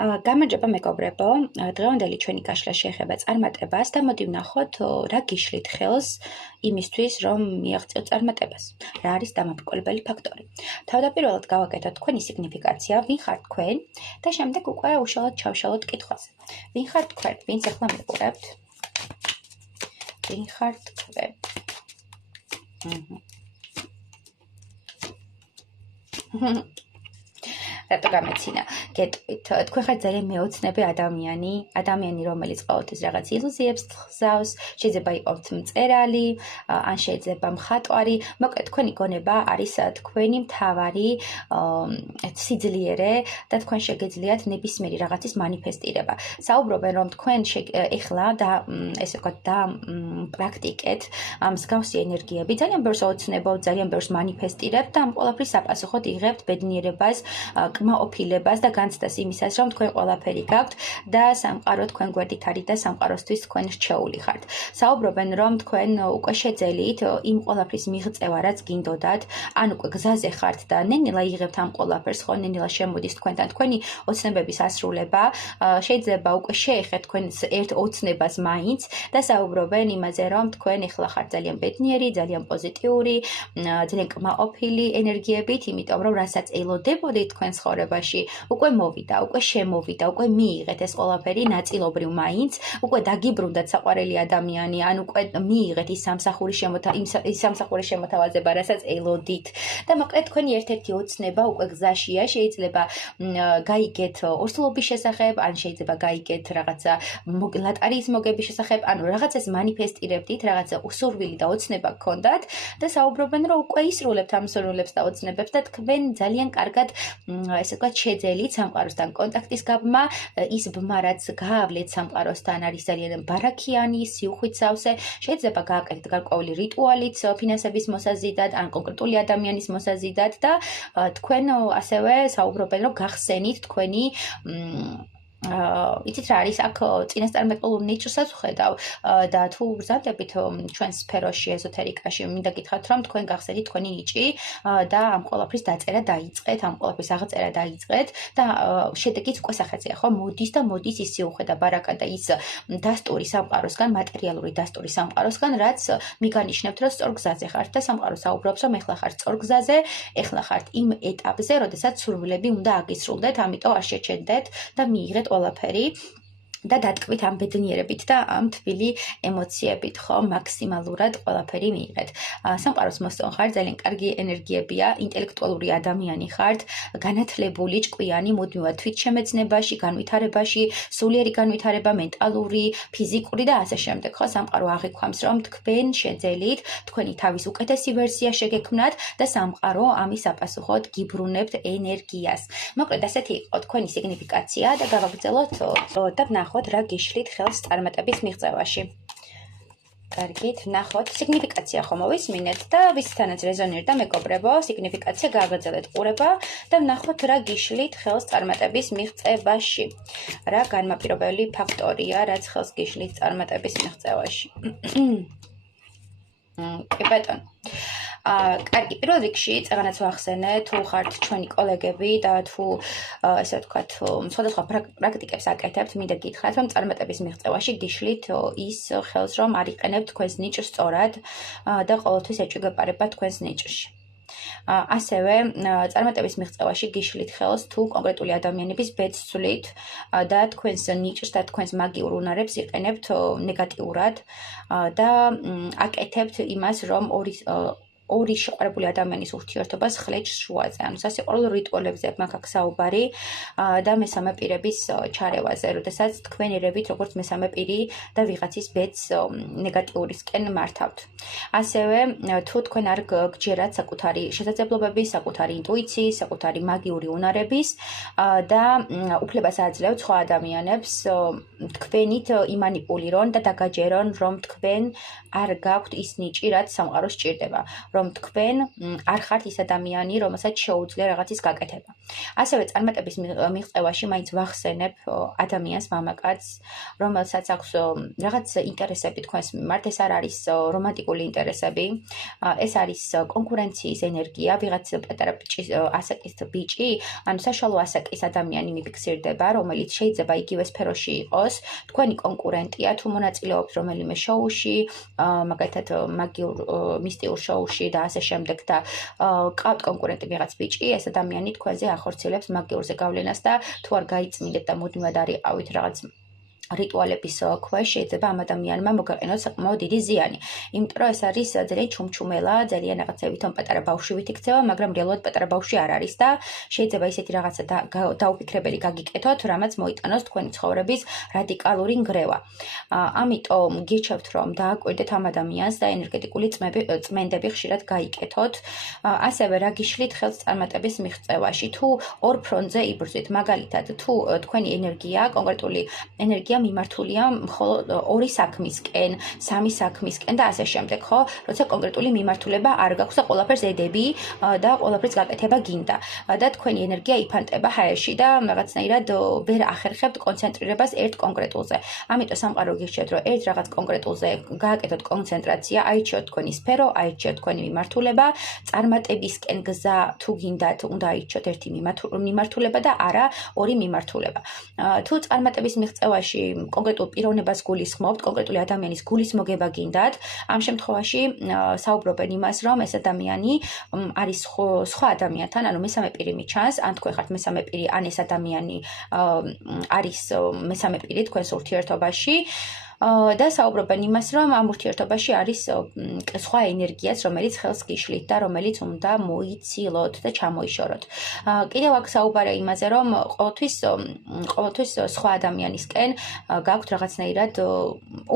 გამარჯობა მეგობრებო, დღევანდელი ჩვენი გაშლა შეეხება წარმატებას და მოდი ვნახოთ რა გიშლით ხელს იმისთვის, რომ მიაღწიოთ წარმატებას. რა არის დამამტკიცებელი ფაქტორი. თავდაპირველად გავაკეთოთ თქვენი სიგნიფიკაცია, ვინ ხართ თქვენ და შემდეგ უკვე უშუალოდ ჩავშალოთ კითხვაზე. ვინ ხართ თქვენ, ვინც ახლა მიყურებთ? ვინ ხართ თქვენ? რატო გამეცინა? გეტყვით, თქვენ ხართ ძალიან მეოცნები ადამიანი, რომელიც ყოველთვის რაღაც ილუზიებს გზავს, შეიძლება იყოს მწერალი, ან შეიძლება მხატვარი, მოკლედ თქვენი გონება არის თქვენი მთავარი სიძლიერე და თქვენ შეგეძლიათ ნებისმიერი რაღაცის მანიფესტირება. საუბრობენ, რომ თქვენ ეხლა და ესე ვთქვათ და პრაქტიკეთ მსგავსი ენერგიები, ძალიან ბევრს ოცნებობთ, ძალიან ბევრს მანიფესტირებთ და ამ ყველაფრის საპასუხოდ იღებთ ბედნიერებას, კმაყოფილებას და განცდას იმისას, რომ თქვენ ყველაფერი გაქვთ და სამყარო თქვენ გვერდით არის და სამყაროსთვის თქვენ რჩეული ხართ. საუბრობენ, რომ თქვენ უკვე შეძელით იმ ყველაფრის მიღწევა, რაც გინდოდათ, ან უკვე გზაზე ხართ და ნენელა იღებთ ამ ყველაფერს, ხო, ნენელა შემოდის თქვენთან თქვენი ოცნებების ასრულება, შეიძლება უკვე შეეხეთ თქვენს ერთ ოცნებას მაინც და საუბრობენ იმაზე, რომ თქვენ ეხლა ხართ ძალიან ბედნიერი, ძალიან პოზიტიური, ძალიან კმაყოფილი ენერგიებით, იმიტომ რომ რასაც ელოდებოდით თქვენ ცხოვრებაში, უკვე მოვიდა, უკვე შემოვიდა, უკვე მიიღეთ ეს ყველაფერი ნაწილობრივ მაინც, უკვე დაგიბრუნდათ საყვარელი ადამიანი, ან უკვე მიიღეთ ის სამსახურის შემოთავაზება, რასაც ელოდით. და მოკლედ თქვენი ერთ-ერთი ოცნება უკვე გზაშია, შეიძლება გაიგეთ ორსულობის შესახებ, ან შეიძლება გაიგეთ რაღაცა ლატარიის მოგების შესახებ, ანუ რაღაცას მანიფესტირებდით, რაღაცა სურვილი და ოცნება გქონდათ და საუბრობენ, რომ უკვე ისრულებთ ამ სურვილებს და ოცნებებს და თქვენ ძალიან კარგად ესე ვთქვათ, შეძელით სამყაროსთან კონტაქტის გაბმა, ის ბმა, რაც გაავლეთ სამყაროსთან, არის ძალიან ბარაქიანი, სიუხვით სავსე, შეიძლება გააკეთეთ გარკვეული რიტუალით ფინანსების მოსაზიდად, ან კონკრეტული ადამიანის მოსაზიდად და თქვენ ასევე საუბრობენ, რომ გახსენით თქვენი იცით რა არის აქ წინასწარმეტყველურ ნიჭსაც ვხედავ და თუ გრძელდებით ჩვენს სფეროში ეზოთერიკაში მინდა გითხრათ რომ თქვენ გახსენით თქვენი ნიჭი და ამ ყველაფრის დაწერა დაიწყეთ, ამ ყველაფრის აღწერა დაიწყეთ და შედეგიც უკვე სახეზეა, ხო? მოდის ის სიუხვე და ბარაკა და ის დასტური სამყაროსგან, მატერიალური დასტური სამყაროსგან, რაც მიგანიშნებთ, რომ სწორ გზაზე ხართ და სამყარო საუბრობს, რომ ეხლა ხართ სწორ გზაზე, ეხლა ხართ იმ ეტაპზე, როდესაც სურვილები უნდა აგისრულდეთ, ამიტომ არ შეჩენდეთ და მიიღეთ ყველაფერი და დატკბით ამ ბედნიერებით და ამ თბილი ემოციებით, ხო, მაქსიმალურად ყველაფერი მიიღეთ. სამყაროს მოსწონ ხართ, ძალიან კარგი ენერგიებია, ინტელექტუალური ადამიანი ხართ, განათლებული, ჭკვიანი, მუდმივად თვითშემეცნებაში, განვითარებაში, სულიერი განვითარება, მენტალური, ფიზიკური და ასე შემდეგ, ხო, სამყარო აღიქვამს, რომ თქვენ შეძელით, თქვენი თავის უკეთესი ვერსია შეგექმნათ და სამყარო ამის საპასუხოდ გიბრუნებთ ენერგიას. მოკლედ, ასეთი იყო თქვენი სიგნიფიკაცია და გავაგრძელოთ და ვნახოთ რა გიშლით ხელს წარმატების მიღწევაში. კარგით, ვნახოთ სიგნიფიკაცია ხომ მოვისმინეთ და ვისთანაც რეზონირდა მეგობრებო, სიგნიფიკაცია გააგრძელეთ ყურება და ვნახოთ რა გიშლით ხელს წარმატების მიღწევაში. რა განმაპირობებელი ფაქტორია, რაც ხელს გიშლით წარმატების მიღწევაში. კი ბატონო. კარგი, პირველ რიგში წაღანაც ვახსენე, თუ ხართ ჩვენი კოლეგები და თუ ესე ვთქვათ, სხვადასხვა პრაქტიკებს აკეთებთ, მინდა გითხრათ, რომ წარმატების მიღწევაში გიშლით ის ხელს, რომ არ იყენებთ თქვენს ნიჭს სწორად და ყოველთვის ეჭვგეპარება თქვენს ნიჭში. ასევე წარმატების მიღწევაში გიშლით ხელს, თუ კონკრეტული ადამიანების ბედს ცვლით და თქვენს ნიჭს და თქვენს მაგიურ უნარებს იყენებთ ნეგატიურად და აკეთებთ იმას, რომ ორი შეყვარებული ადამიანის ურთიერთობას ხლეჭს შუაზე, ანუ სასიყვარულო რიტუალებზე მაგ საუბარი და მესამე პირების ჩარევაზე, როდესაც თქვენ ერებით როგორც მესამე პირი და ვიღაცის ბედს ნეგატიურისკენ მართავთ. ასევე თუ თქვენ არ გჯერათ საკუთარი შესაძლებლობების, საკუთარი ინტუიციის, საკუთარი მაგიური უნარების და უფლებას აძლევთ სხვა ადამიანებს თქვენით იმანიპულირონ და დაგაჯერონ, რომ თქვენ არ გაქვთ ის ნიჭი, რაც სამყაროს სჭირდება, რომ რომ თქვენ არ ხართ ის ადამიანი, რომელსაც შეუძლია რაღაცის გაკეთება. ასევე წარმატების მიღწევაში მაინც ვახსენებ ადამიანს, მამაკაცს, რომელსაც აქვს რაღაც ინტერესები თქვენს მიმართ, ეს არ არის რომანტიკული ინტერესები, ეს არის კონკურენციის ენერგია, ვიღაც პატარა ასაკის ბიჭი, ანუ საშუალო ასაკის ადამიანი მიფიქსირდება, რომელიც შეიძლება იგივე სფეროში იყოს, თქვენი კონკურენტია, თუ მონაწილეობთ რომელიმე შოუში, მაგალითად მაგიურ მისტიურ შოუში და ასე შემდეგ და ყავთ კონკურენტი ვიღაც ბიჭი, ეს ადამიანი თქვენზე ახორციელებს მაგიურზე გავლენას და თუ არ გაიწმინდეთ და მუდმივად არ იყავით რაღაც რიტუალების ქვეშ, შეიძლება ამ ადამიანმა მოგაყენოს საკმაოდ დიდი ზიანი. იმიტომ რომ ეს არის ძალიან ჩუმჩუმელა, ძალიან რაღაცები თვითონ პატარა ბავშვივით იქცევა, მაგრამ რეალურად პატარა ბავშვი არ არის და შეიძლება ისეთი რაღაცა დაუფიქრებელი გაგიკეთოთ, რამაც მოიტანოს თქვენი ცხოვრების რადიკალური ნგრევა. ამიტომ გირჩევთ, რომ დააკვირდეთ ამ ადამიანს და ენერგეტიკული წმენდები ხშირად გაიკეთოთ. ასევე რა გიშლით ხელს წარმატების მიღწევაში, თუ ორ ფრონტზე იბრძვით, მაგალითად, თუ თქვენი ენერგია, კონკრეტული ენერგია მიმართულია მხოლოდ ორი საქმისკენ, სამი საქმისკენ და ასე შემდეგ, ხო? როცა კონკრეტული მიმართულება არ გაქვს და ყველაფერს ედები და ყველაფრის გაკეთება გინდა. და თქვენი ენერგია იფანტება ჰაერში და რაღაცნაირად ვერ ახერხებთ კონცენტრირებას ერთ კონკრეტულზე. ამიტომ სამყარო გირჩევთ, რომ ერთ რაღაც კონკრეტულზე გააკეთოთ კონცენტრაცია, აირჩიოთ თქვენი სფერო, აირჩიოთ თქვენი მიმართულება, წარმატებისკენ გზა თუ გინდათ, უნდა აირჩიოთ ერთი მიმართულება და არა ორი მიმართულება. თუ წარმატების მიღწევაში კონკრეტულ პიროვნებას გულისხმობთ, კონკრეტული ადამიანის გულისმოგება გინდათ, ამ შემთხვევაში საუბრობენ იმას, რომ ეს ადამიანი არის სხვა ადამიანთან, ანუ მესამე პირი მიჩანს, ან თქვენ ხართ მესამე პირი, ან ეს ადამიანი არის მესამე პირი თქვენს ურთიერთობაში. და საუბრობენ იმას, რომ ამ ურთიერთობაში არის სხვა ენერგიაც, რომელიც ხელს გიშლით და რომელიც უნდა მოიცილოთ და ჩამოიშოროთ. კიდევ აქ საუბარია იმაზე, რომ ყოველთვის სხვა ადამიანისკენ გაქვთ რაღაცნაირად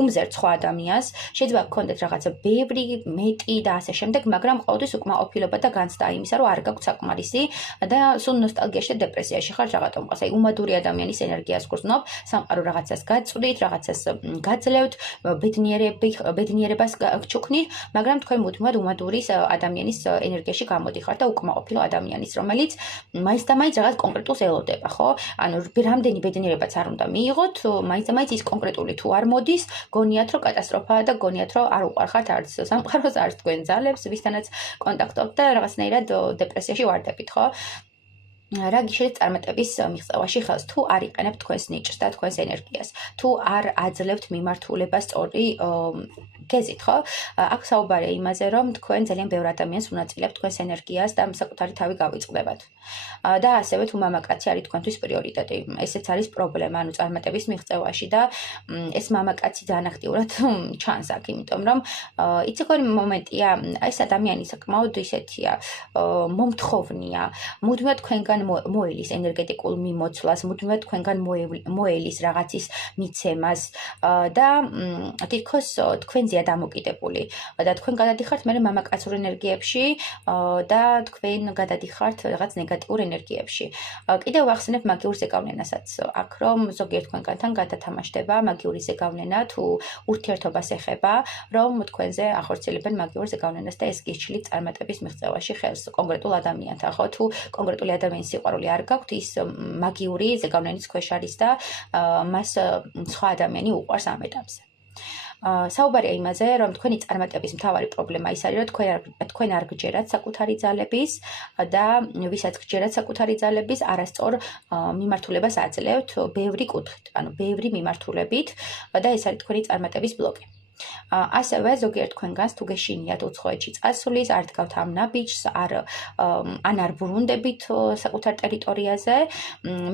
უმზერთ სხვა ადამიანს, შეიძლება გქონდეთ რაღაცა ბევრი, მეტი და ასე შემდეგ, მაგრამ ყოველთვის უკმაყოფილება და განცდა იმისა, რომ არ გაქვთ საკმარისი და სულ ნოსტალგიაში და დეპრესიაში ხართ რაღაცა მყავს. აი უმადური ადამიანის ენერგიას გრძნობ, სამყარო რაღაცას გაწვრით, რაღაცას გაძლევთ, ბედნიერებას გჩუქნით, მაგრამ თქვენ მუდმივად უმადურის ადამიანის ენერგიაში გამოდიხართ და უკმაყოფილო ადამიანის, რომელიც მაინც და მაინც რაღაც კონკრეტულს ელოდება, ხო? ანუ რამდენი ბედნიერებაც არ უნდა მიიღოთ, მაინც და მაინც ის კონკრეტული თუ არ მოდის, გონიათ, რომ კატასტროფაა და გონიათ, რომ არ უყარხართ არც სამყაროს, არც თქვენ ძალებს, ვისთანაც კონტაქტობთ და რაღაცნაირად დეპრესიაში ვარდებით, ხო? რა გიშლით წარმატების მიღწევაში ხელს, თუ არ იყენებთ თქვენს ნიჭს და თქვენს ენერგიას, თუ არ აძლევთ მიმართულებას სწორი გეზით, ხო? აქ საუბარია იმაზე, რომ თქვენ ძალიან ბევრ ადამიანს უნაწილებთ თქვენს ენერგიას და საკუთარი თავი გავიწყდებათ. და ასევე თუ მამაკაცი არის თქვენთვის პრიორიტეტი. ესეც არის პრობლემა, ანუ წარმატების მიღწევაში და ეს მამაკაცი ძალიან აქტიურად ჩანს აქ, იმიტომ რომ იცი როგორი მომენტია, ეს ადამიანი საკმაოდ ისეთია, მომთხოვნია, მუდმივად თქვენგან მოელის ენერგეტიკულ მიმოცვლას, მუდმივად თქვენგან მოელის რაღაცის მიცემას და თითქოს თქვენზეა დამოკიდებული და თქვენ გადადიხართ მერე მამაკაცურ ენერგიებში და თქვენ გადადიხართ რაღაც ნეგატიურ ენერგიებში. კიდევ ვახსენებ მაგიურ ზეგავლენასაც, აქ რომ ზოგიერთ თქვენგანთან გადათამაშდება მაგიური ზეგავლენა, თუ ურთიერთობას ეხება, რომ თქვენზე ახორციელებენ მაგიურ ზეგავლენას და ეს გიჩლით წარმატების მიღწევაში ხელს კონკრეტულ ადამიანთან, ხო? თუ კონკრეტული ადამიანის სიყვარული არ გაქვთ, ის მაგიური ზეგავლენის ქვეშ არის და მას სხვა ადამიანი უყვარს ამ ეტაპზე. საუბარია იმაზე, რომ თქვენი წარმატების მთავარი პრობლემა ის არის, რომ თქვენ არ გჯერათ საკუთარი ძალების და ვისაც გჯერათ საკუთარი ძალების, არასწორ მიმართულებას აძლევთ ბევრი კუთხით, ანუ ბევრი მიმართულებით და ეს არის თქვენი წარმატების ბლოკი. ასევე ზოგიერთ თქვენგანს თუ გეშინიათ უცხოეთში წასulis, არ დგავთ ამ ნაბიჯს, ან არ ბრუნდებით საკუთარ ტერიტორიაზე,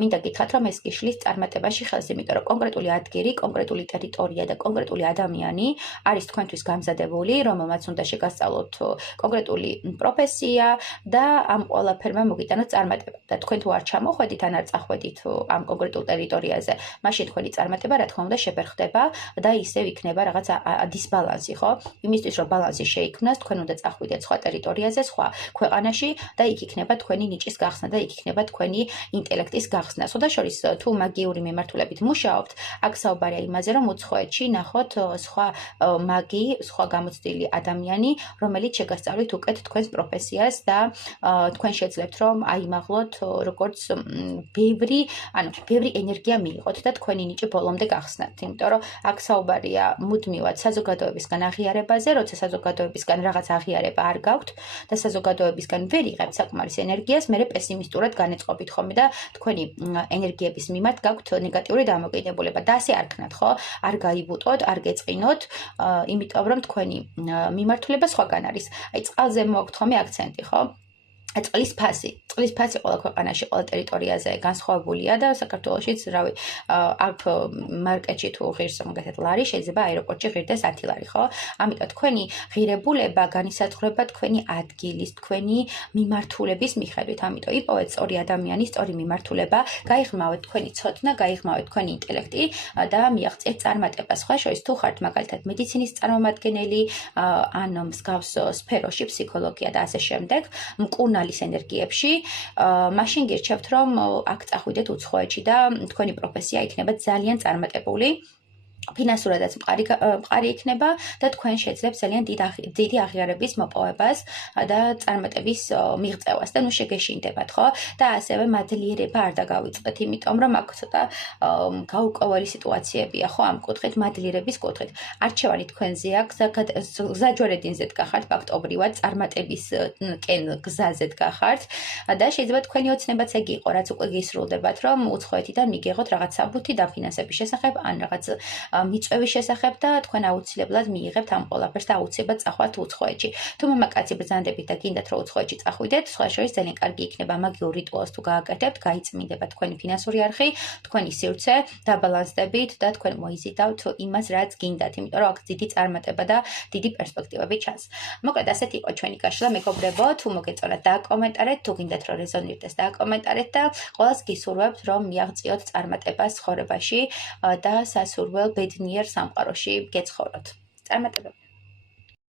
მინდა გითხრათ, რომ ეს გიშლის წარმატებაში ხელს, იმიტომ რომ კონკრეტული ადგილი, კონკრეტული ტერიტორია და კონკრეტული ადამიანი არის თქვენთვის გამზადებული, რომელმაც უნდა შეგასწავლოთ კონკრეტული პროფესია და ამ ყველაფერმა მოგიტანოთ წარმატება. და თქვენ თუ არ ჩამოხვედით, ან არ წახვედით ამ კონკრეტულ ტერიტორიაზე, მაშინ თქვენი წარმატება, რა თქმა უნდა, შეფერხდება და ისევ იქნება რაღაცა დისბალანსი, ხო? იმისთვის რომ ბალანსი შეიქმნას, თქვენ უნდა წახვიდეთ სხვა ტერიტორიაზე, სხვა ქვეყანაში და იქ იქნება თქვენი ნიჭის გახსნა და იქ იქნება თქვენი ინტელექტის გახსნა. შესაძლოა თუ მაგიური მიმართულებით მუშაობთ, აქ საუბარია იმაზე, რომ უცხოეთში ნახოთ სხვა მაგი, სხვა გამოცდილი ადამიანი, რომელიც შეგასწავლით უკეთ თქვენს პროფესიას და თქვენ შეძლებთ რომ აიმაღლოთ როგორც ბევრი ენერგია მიიღოთ და თქვენი ნიჭი ბოლომდე გახსნათ. იმიტომ რომ აქ საუბარია მუდმივად საზოგადოებისგან აღიარებაზე, როცა საზოგადოებისგან რაღაც აღიარება არ გაქვთ და საზოგადოებისგან ვერ იღებთ საკმარის ენერგიას, მერე პესიმისტურად განეწყობით ხოლმე და თქვენი ენერგიების მიმართ გაქვთ ნეგატიური დამოკიდებულება და ასე არ ქნათ, ხო? არ გაიბუტოთ, არ გეწყინოთ, იმიტომ რომ თქვენი მიმართულება სხვაგან არის. აი წყალზე მოაქვთ ხოლმე აქცენტი, ხო? წყლის ფასი ყველა ქვეყანაში, ყველა ტერიტორიაზე განსხვავებულია და საქართველოშიც, რავი, აქ მარკეტში თუ ღირს მაგათად ლარი, შეიძლება აეროპორტში ღირდეს 10 ლარი, ხო? ამიტომ თქვენი ღირებულება განისაზღვრება თქვენი ადგილის, თქვენი მიმართულების მიხედვით. ამიტომ იპოვეთ სწორი ადამიანის სწორი მიმართულება, გაიღრმავეთ თქვენი ცოდნა, გაიღრმავეთ თქვენი ინტელექტი და მიაღწიეთ წარმატებას. სხვა შორის თუ ხართ მაგალითად მედიცინის წარმომადგენელი, ან მსგავს სფეროში, ფსიქოლოგია და ასე შემდეგ, მკურნალის ენერგიებში, მაშინ გირჩევთ რომ აქ წახვიდეთ უცხოეთში და თქვენი პროფესია იქნება ძალიან წარმატებული. ფინანსურადაც მყარი იქნება და თქვენ შეძლებთ ძალიან დიდი აღიარების მოპოვებას და წარმატების მიღწევას და ნუ შეგეშინდებათ, ხო? და ასევე მადლიერება არ დაგავიწყდეთ, იმიტომ რომ აქ ცოტა გაურკვეველი სიტუაციებია, ხო, ამ კუთხით, მადლიერების კუთხით. არჩევანი თქვენზე აქვს, გზაჯვარედინზე დგახართ ფაქტობრივად, წარმატების გზაზე დგახართ და შეიძლება თქვენი ოცნებაც ეგ იყო, რაც უკვე გისრულდებათ, რომ უცხოეთიდან მიგიღოთ რაღაც საბუთი დაფინანსების შესახებ ან რაღაც მიწვევის შესახებ და თქვენ აუცილებლად მიიღებთ ამ ყველაფერს და აუცილებლად წახვათ უცხოეთში. თუ მამაკაცი ბრძანდებით და გინდათ რომ უცხოეთში წახვიდეთ, სხვა შორის ძალიან კარგი იქნება მაგიურ რიტუალს თუ გააკეთებთ, გაიწმინდება თქვენი ფინანსური არხი, თქვენი სივრცე დაბალანსდებით და თქვენ მოიზიდავთ იმას, რაც გინდათ, იმიტომ რომ აქ დიდი წარმატება და დიდი პერსპექტივები ჩანს. მოკლედ ასეთი იყო ჩვენი გაშლა, მეგობრებო, თუ მოგეწონათ დააკომენტარეთ, თუ გინდათ რომ რეზონირდეს დააკომენტარეთ და ყველას გისურვებთ რომ მიაღწიოთ წარმატებას ცხოვრებაში და სასურველ ბედნიერ სამყაროში გეცხოვროთ. წარმატებები.